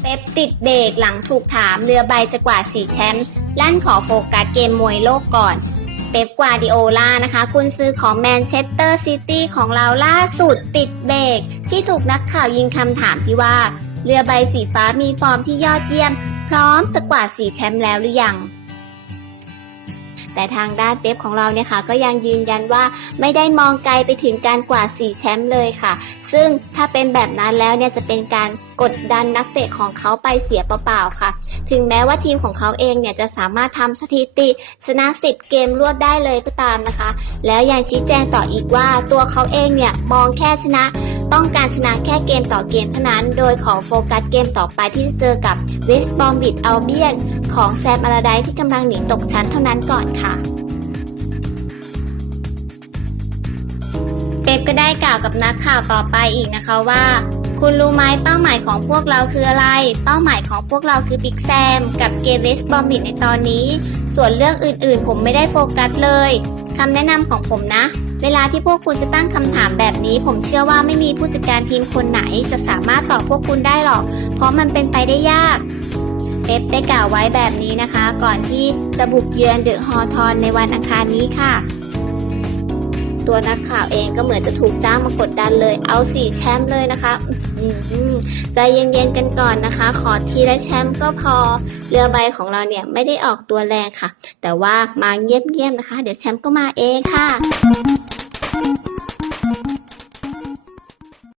เป๊ปติดเบรกหลังถูกถามเรือใบจะกว่าสีแชมป์ลั่นขอโฟกัสเกมมวยโลกก่อนเป๊ปกวาดิโอลานะคะกุนซื้อของแมนเชสเตอร์ซิตี้ของเราล่าสุดติดเบรกที่ถูกนักข่าวยิงคำถามที่ว่า เรือใบสีฟ้ามีฟอร์มที่ยอดเยี่ยม พร้อมจะกว่าสีแชมป์แล้วหรือยัง แต่ทางด้านเป๊ปของเราเนี่ยค่ะก็ยังยืนยันว่าไม่ได้มองไกลไปถึงการกวาดสีแชมป์เลยค่ะ ซึ่งถ้าเป็นแบบนั้นแล้วเนี่ยจะเป็นการกดดันนักเตะของเขาไปเสียเปล่าๆค่ะ ถึงแม้ว่าทีมของเขาเองเนี่ยจะสามารถทำสถิติชนะสิบเกมรวดได้เลยก็ตามนะคะ แล้วยังชี้แจงต่ออีกว่าตัวเขาเองเนี่ยมองแค่ชนะ ต้องการชนะแค่เกมต่อเกมเท่านั้น โดยขอโฟกัสเกมต่อไปที่จะเจอกับเวสต์บอมบิดเอัลเบียนของแซมอาราไดที่กำลังหนีตกชั้นเท่านั้นก่อนค่ะเป๊ปก็ได้กล่าวกับนักข่าวต่อไปอีกนะคะว่า คุณรู้ไหมเป้าหมายของพวกเราคืออะไร เป้าหมายของพวกเราคือบิ๊กแซมกับเกมเวสบอมบิดในตอนนี้ ส่วนเรื่องอื่นๆ ผมไม่ได้โฟกัสเลยคำแนะนำของผมนะ เวลาที่พวกคุณจะตั้งคำถามแบบนี้ ผมเชื่อว่าไม่มีผู้จัดการทีมคนไหนจะสามารถตอบพวกคุณได้หรอก เพราะมันเป็นไปได้ยากเป๊ปได้กล่าวไว้แบบนี้นะคะ ก่อนที่จะบุกเยือนเดอะฮอทอนในวันอังคารนี้ค่ะ ตัวนักข่าวเองก็เหมือนจะถูกจ้างมากดดันเลย เอาสี่แชมป์เลยนะคะใจเย็นๆกันก่อนนะคะ ขอทีละแชมป์ก็พอ เรือใบของเราเนี่ยไม่ได้ออกตัวแรงค่ะ แต่ว่ามาเงียบๆนะคะ เดี๋ยวแชมป์ก็มาเองค่ะ